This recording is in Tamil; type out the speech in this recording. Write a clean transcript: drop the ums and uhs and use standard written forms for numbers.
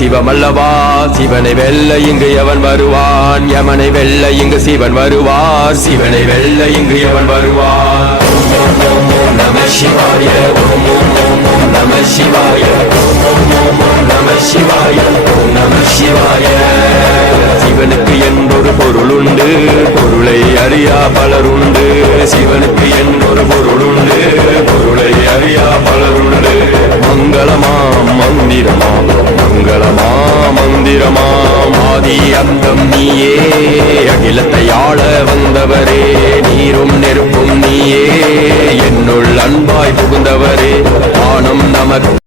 சிவமல்லவா சிவனை வெல்ல இங்கு எவன் வருவான் யமனை வெல்ல இங்கு சிவன் வருவார் சிவனை வெல்ல இங்கு எவன் வருவார் நம சிவாய நம சிவாய நம சிவாய நம சிவாய சிவனுக்கு என்பொரு பொருள் உண்டு பொருளை அறியா பலருண்டு சிவனுக்கு என்பொரு பொருள் உண்டு பொருளை அறியா பலருண்டு மங்களமாம் மந்திரமாம் மங்களமாம் மந்திரமாம் ஆதி அந்தம் நீயே அகிலத்தை ஆள வந்தவரே நீரும் நெருப்பும் நீயே என்னுள் அன்பாய் புகுந்தவரே வானம் நமக்கு